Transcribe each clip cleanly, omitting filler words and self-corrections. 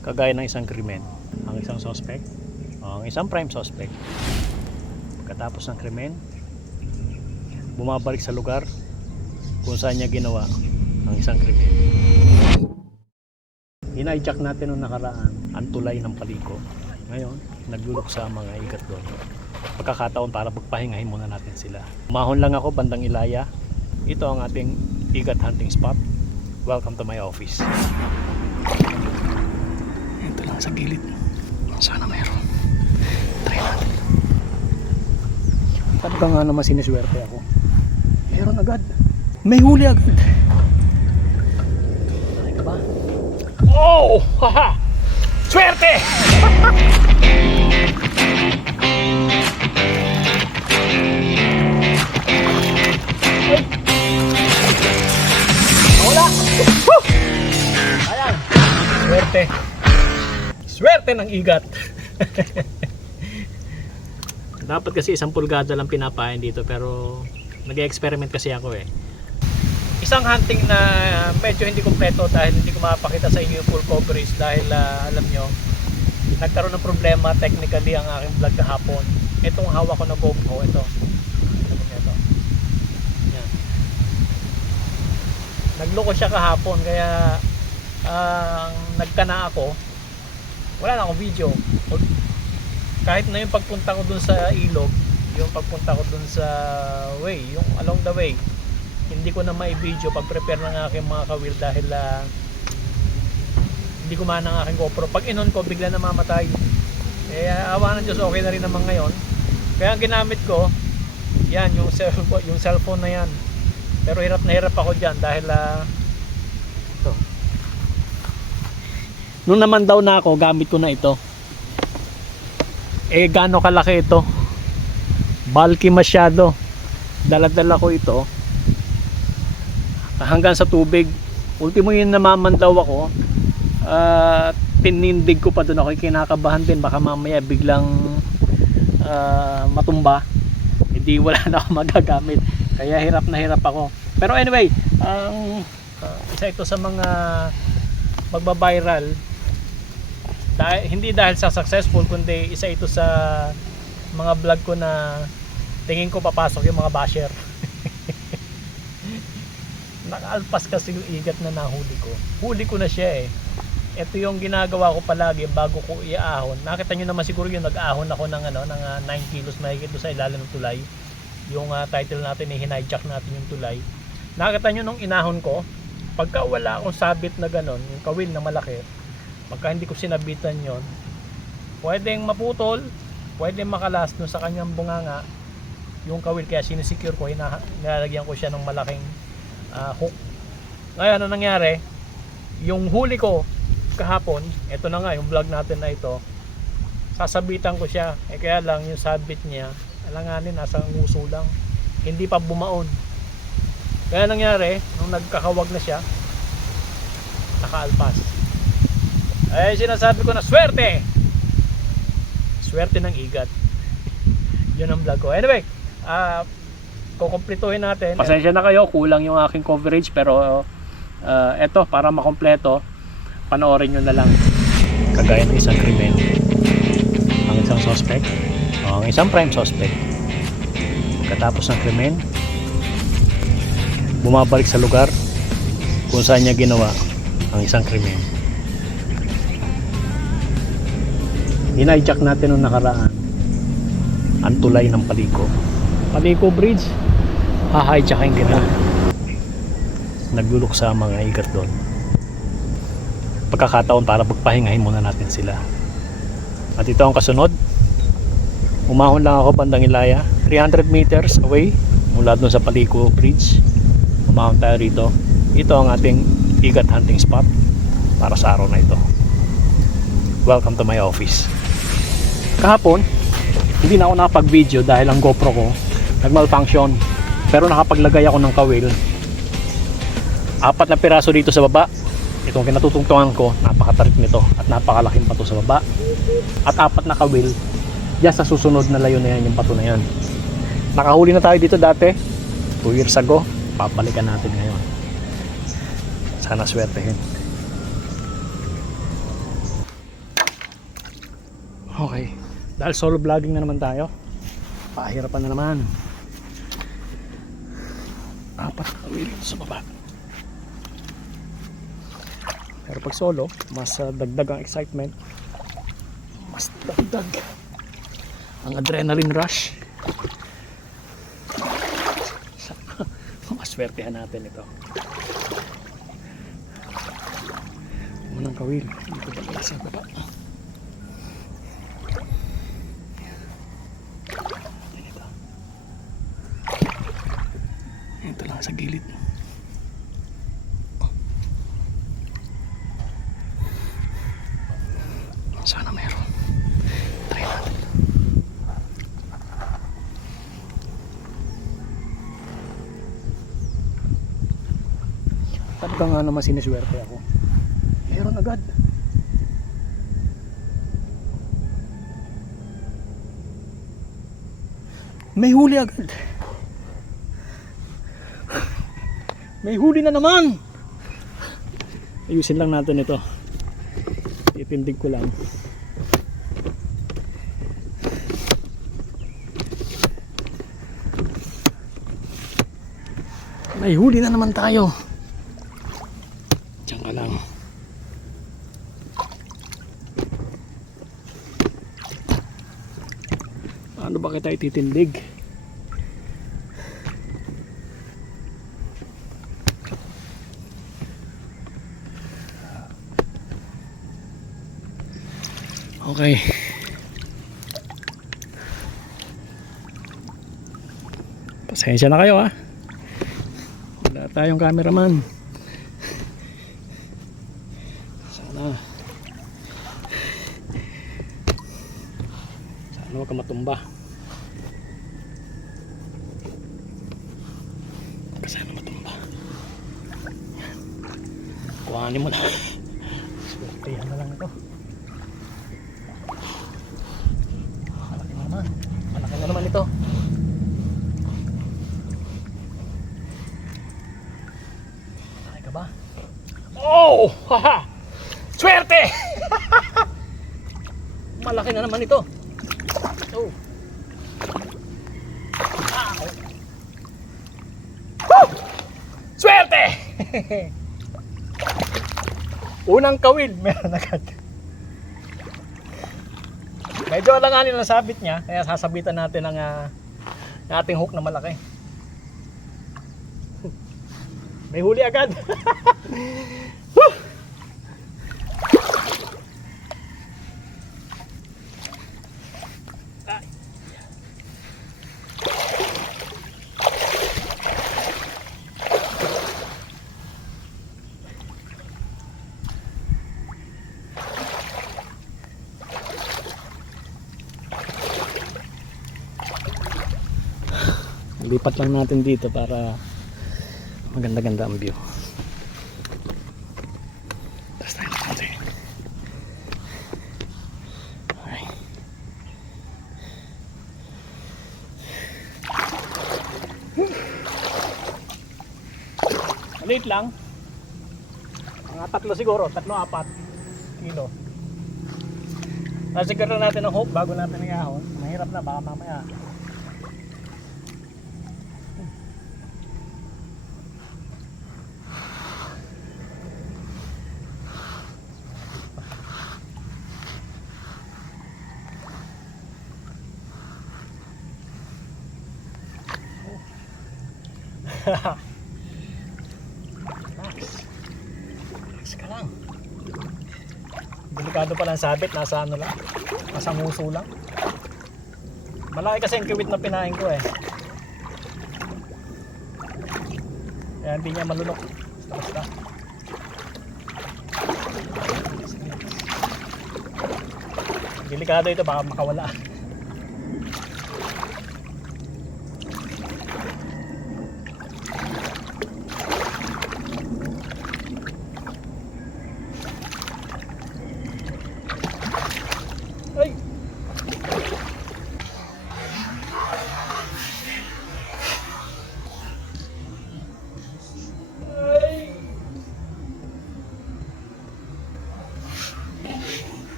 kagaya ng isang krimen. Ang isang suspect, ang isang prime suspect, pagkatapos ng krimen, bumabalik sa lugar kung saan niya ginawa ang isang krimen. Hina-hijack natin nung nakaraan ang tulay ng Paliko. Ngayon, nagluluksa ang mga ikat doon. Pagkakataon para pagpahingahin muna natin sila. Umahon lang ako bandang Ilaya. Ito ang ating ikat hunting spot. Welcome to my office. Ito lang sa gilid. Sana mayroon. Try natin. Talaga nga naman siniswerte ako. Meron agad. May huli agad. Ay ka ba? Oh! Haha! Swerte! Wala! Ayan! Swerte! Swerte ng igat! Dapat kasi 1 pulgada lang pinapain dito, pero nag-experiment kasi ako eh. Isang hunting na medyo hindi kompleto dahil hindi ko mapakita sa inyo yung full coverage dahil alam nyo, nagkaroon ng problema technically ang aking vlog kahapon. Itong hawak ko na GoPro, ito. Ito. Yan. Nagloko siya kahapon kaya nagkana ako. Wala na akong video. Kahit na yung pagpunta ko dun sa ilog, yung pagpunta ko dun sa way, yung along the way, hindi ko na mai-video pag-prepare ng aking mga kawil dahil hindi ko man ang aking GoPro. Pag inon ko, bigla na mamatay. Kaya awa ng Diyos, okay na rin naman ngayon. Kaya ang ginamit ko, yan, yung cellphone na yan. Pero hirap na hirap ako dyan dahil ito. Nung naman daw na ako, gamit ko na ito. Eh, gaano kalaki ito? Bulky masyado. Dala-dala ko ito hanggang sa tubig. Ultimo yun namamandaw ako, tinindig ko pa doon. Ako kinakabahan din, baka mamaya biglang matumba, hindi wala na ako magagamit, kaya hirap na hirap ako. Pero anyway, isa ito sa mga magbabiral hindi dahil sa successful, kundi isa ito sa mga vlog ko na tingin ko papasok yung mga basher. Nakaalpas kasi yung igat na nahuli ko. Huli ko na siya eh. Ito yung ginagawa ko palagi bago ko iaahon. Nakita nyo naman siguro yung nag-ahon ako ng, ng 9 kilos mahigit sa ilalim ng tulay. Yung title natin, hinijack natin yung tulay. Nakita nyo nung inahon ko, pagka wala akong sabit na ganon, yung kawil na malaki, pagka hindi ko sinabitan yon, pwedeng maputol, pwedeng makalas dun sa kanyang bunganga yung kawil. Kaya sinisecure ko, nilalagyan ko siya ng malaking hook. Ngayon, ano nangyari? Yung huli ko kahapon, ito na nga yung vlog natin na ito, sasabitan ko siya. Kaya lang yung sabit niya, alanganin, nasa nguso lang, hindi pa bumaon. Kaya nangyari, nung nagkakawag na siya, nakaalpas. Ay, sinasabi ko na swerte! Swerte ng igat. Yun ang vlog ko. Anyway, kukumplituhin natin. Pasensya na kayo, kulang yung aking coverage, pero eto, para makompleto, panoorin nyo na lang. Kagaya ng isang krimen, ang isang suspect, ang isang prime suspect, pagkatapos ng krimen, bumabalik sa lugar kung saan niya ginawa ang isang krimen. Hina-hijack natin nung nakaraan ang tulay ng Paliko Bridge. Hahijackin kita. Nagluluksa ang mga ikat doon. Pagkakataon para pagpahingahin muna natin sila. At ito ang kasunod. Umahon lang ako bandang Ilaya, 300 meters away mula doon sa Paliko Bridge. Umahon tayo rito. Ito ang ating ikat hunting spot para sa araw na ito. Welcome to my office. Kahapon, hindi na ako nakapag-video dahil ang GoPro ko nag-malfunction. Pero nakapaglagay ako ng kawil. 4 na piraso dito sa baba. Itong kinatutungtungan ko, napakatarik nito at napakalaking bato sa baba. At 4 na kawil diyan sa susunod na layo na yan, yung bato na yan. Nakahuli na tayo dito dati 2 years ago. Papalikan natin ngayon. Sana swertehin. Okay, dahil solo vlogging na naman tayo, pahirapan na naman. Apat na kawil sa baba. Pero pag solo, mas dagdag ang excitement, mas dagdag ang adrenaline rush. Maswertehan natin ito. Unang kawil dito ba sa baba. Ito lang sa gilid. Sana meron. Try natin. Talaga nga naman siniswerte ako. Meron agad. May huli agad. May huli na naman. Ayusin lang natin ito. Itindig ko lang. May huli na naman tayo. Diyan ka lang. Paano ba kita ititindig? Okay. Pasensya na kayo ha. Wala tayong cameraman. Sana huwag ka matumba. Sana matumba. Kuhanin mo na. Swertihan na lang ito. Malaki na naman ito. Malaki ka ba? Oh! Haha! Swerte! Malaki na naman ito. Oh. Ow! Woo! Swerte! Unang kawil, meron agad. Medyo alanganin ang sabit niya, kaya sasabitan natin ang ating hook na malaki. May huli agad. Lipat lang natin dito para maganda-ganda ang view. Tapos tayo natin. Okay. Maliit lang. Mga 3 siguro, 3-4 kilo. Nasiguro natin ang hook bago natin i-ahon. Mahirap na, baka mamaya relax ka lang. Delikado pa lang sabit, nasa ano lang, nasa nguso lang. Malaki kasi yung kiwit na pinain ko eh, kaya hindi niya malunok basta. Delikado ito, baka makawala. Ay!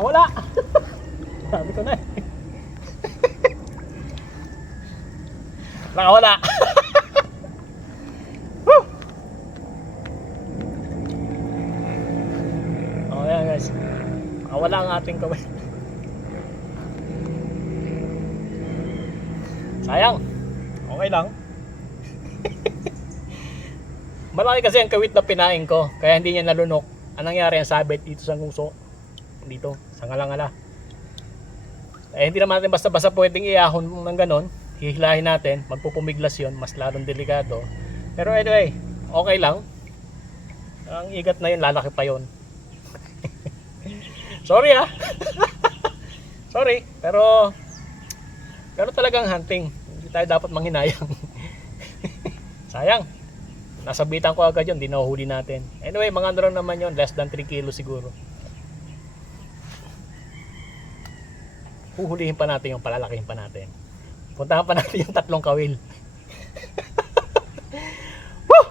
Nakawala. Sabi ko na eh. Nakawala. Woo! Oh, yan guys. Nakawala ang ating kawit. Sayang. Okay lang. Malaki kasi ang kawit na pinain ko, kaya hindi niya nalunok. Anong nangyari, ang sabit dito sa nguso. Dito, sa ngalangala. Eh, hindi naman natin basta-basta pwedeng iahon ng ganon. Hihilahin natin, magpupumiglas yun, mas lalong delikado. Pero anyway, okay lang. Ang igat na yun, lalaki pa yun. Sorry ah. Sorry, pero gano'n talagang hunting. Hindi tayo dapat manghinayang. Sayang. Nasabitan ko agad yun, di nahuhuli natin. Anyway, mga ano lang naman yun, less than 3 kilos siguro. Huhulihin pa natin yung palalakihin pa natin. Puntahan pa natin yung 3 kawil. Woo!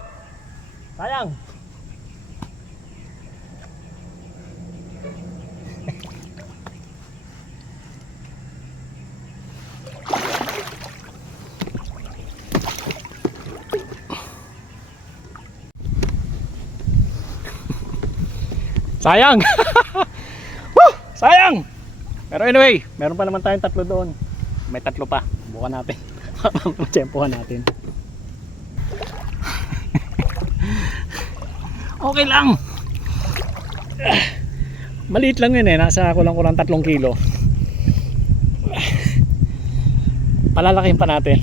Sayang. Sayang. Woo! Sayang. Pero anyway, meron pa naman tayong 3 doon. May 3 pa. Bukan natin. Tsempohan natin. Okay lang. Maliit lang yun eh. Nasa kulang-kulang 3 kilo. Palalakihin pa natin.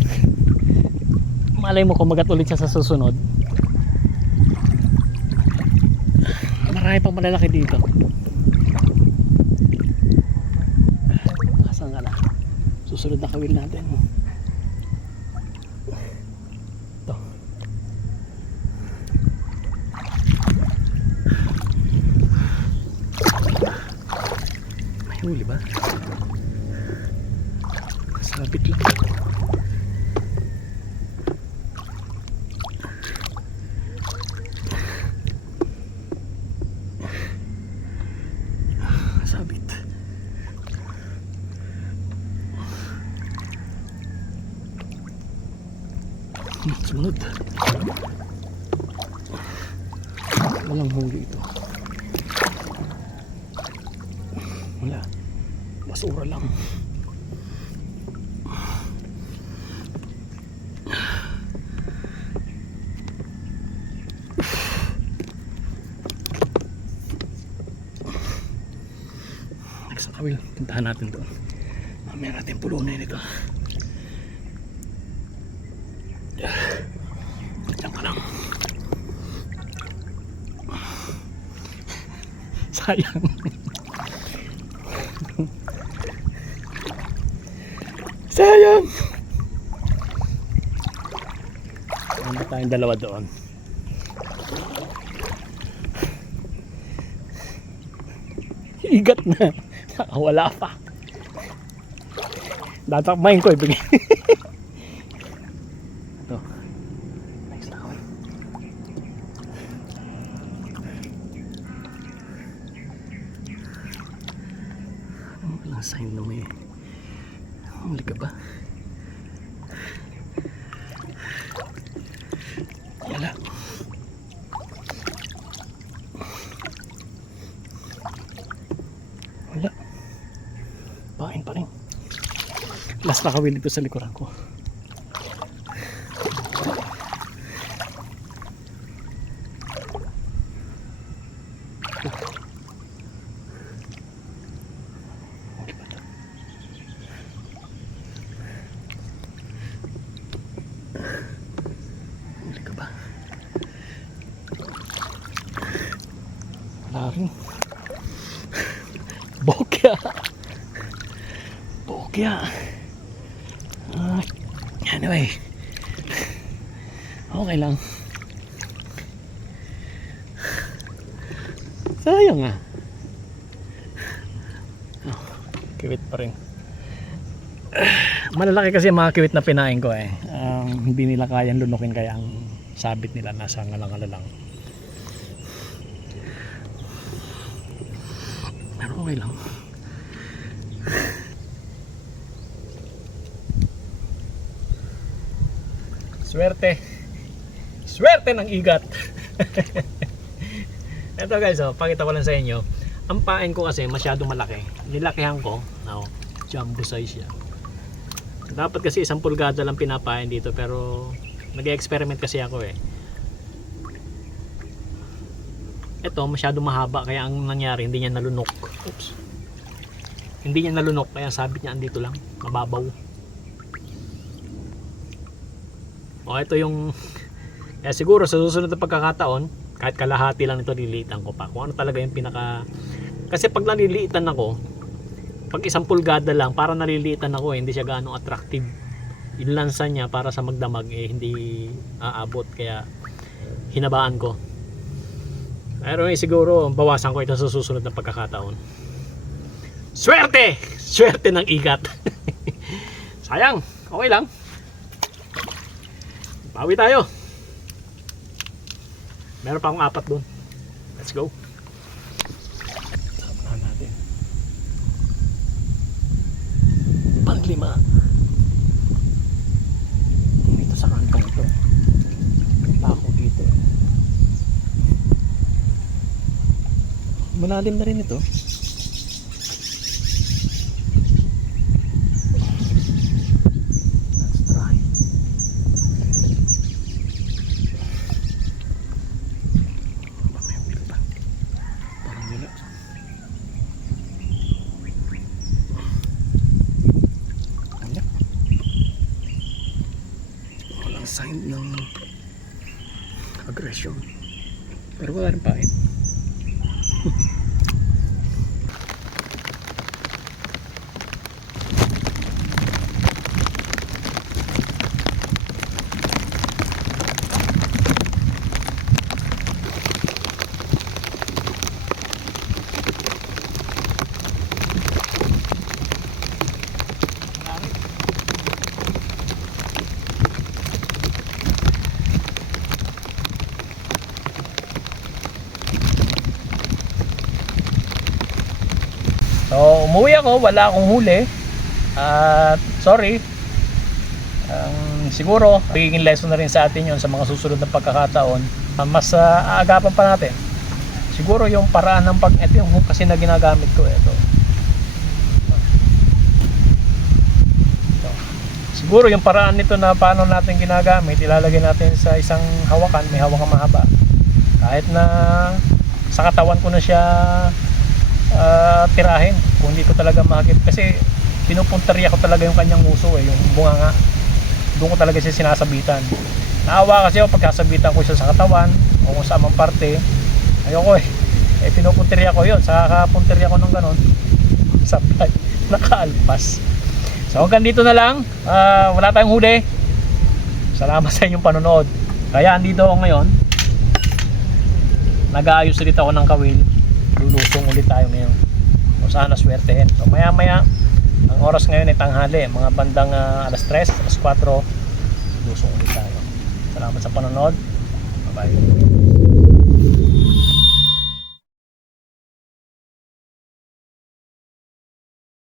Malay mo kumagat ulit siya sa susunod. Marami pang malalaki dito. Asan ka na? Susunod na kawil natin. Ito. May huli ba? Sabit lang. Sabit. Sunod. Walang huli ito. Wala. Basura lang. Next kawil. Puntahan natin doon. Mamaya natin pulunin ito. Diyan ka lang. Sayang. Sayang. Ano tayong 2 doon? Igat na. Wala pa. Datakmahin ko ibigay. Ito. Nice na kawin. Walang sign na may huli ka ba? Wala. Wala. Pain pa rin. Last na kawil dito sa likuran ko. Huli ka ba? Wala rin. Bokya. Bokya. Anyway. Okay lang. Sayang ah. Oh, kiwit pa rin. Malalaki kasi mga kiwit na pinain ko eh. Hindi nila kayang lunukin kaya ang sabit nila nasa ngalang-ngala lang. Pero okay lang. Swerte. Swerte ng igat. Ito guys, oh, pakita ko lang sa inyo. Ang pain ko kasi masyadong malaki. Nilakihan ko. Oh, jumbo size siya. Dapat kasi 1 pulgada lang pinapain dito, pero nag-experiment kasi ako eh. Ito masyadong mahaba, kaya ang nangyari hindi niya nalunok. Oops. Hindi niya nalunok, kaya sabit niya andito lang, mababaw. O ito yung kaya siguro sa susunod na pagkakataon, kahit kalahati lang ito, liliitan ko pa. Kung ano talaga yung pinaka, kasi pag naliliitan ako, pag 1 pulgada lang, para naliliitan ako, hindi siya gaano attractive. Yung lansa niya para sa magdamag eh hindi aabot, kaya hinabaan ko. Pero siguro bawasan ko ito sa susunod na pagkakataon. Swerte! Swerte ng igat. Sayang, okay lang. Bawi tayo. Meron pa akong 4 doon. Let's go. Samahan natin. Pang-5. Dito sa kantong ito. Pako dito. Malalim na rin ito. Let's try. May huli pa. Parang wala. Wala. Walang sign ng aggression. Pero wala rin pain. So, umuwi ako, wala akong huli. At sorry. Siguro, magiging lesson na rin sa atin yun sa mga susunod na pagkakataon. Mas aagapan pa natin. Siguro yung paraan ng ito yung hook kasi na ginagamit ko. Ito. Siguro yung paraan nito na paano natin ginagamit, ilalagay natin sa isang hawakan, may hawakan mahaba. Kahit na sa katawan ko na siya tirahin kung hindi ko talaga mahagip, kasi pinupunteriya ko talaga yung kanyang uso eh, yung bunganga, doon ko talaga siya sinasabitan. Naawa kasi ako pagkasabitan ko siya sa katawan o kung saan mang parte, ayoko eh pinupunteriya ko yun, sa kakapunteriya ko ng ganon sabay, nakaalpas. So hanggang dito na lang, wala tayong huli. Salamat sa inyong panonood. Kaya andito ako ngayon, nag-aayos ulit ako ng kawil. Lulusong ulit tayo ngayon. So sana swertehin. So maya maya, ang oras ngayon ay tanghali, mga bandang alas 3, alas 4, lusong ulit tayo. Salamat sa panonood. Bye bye.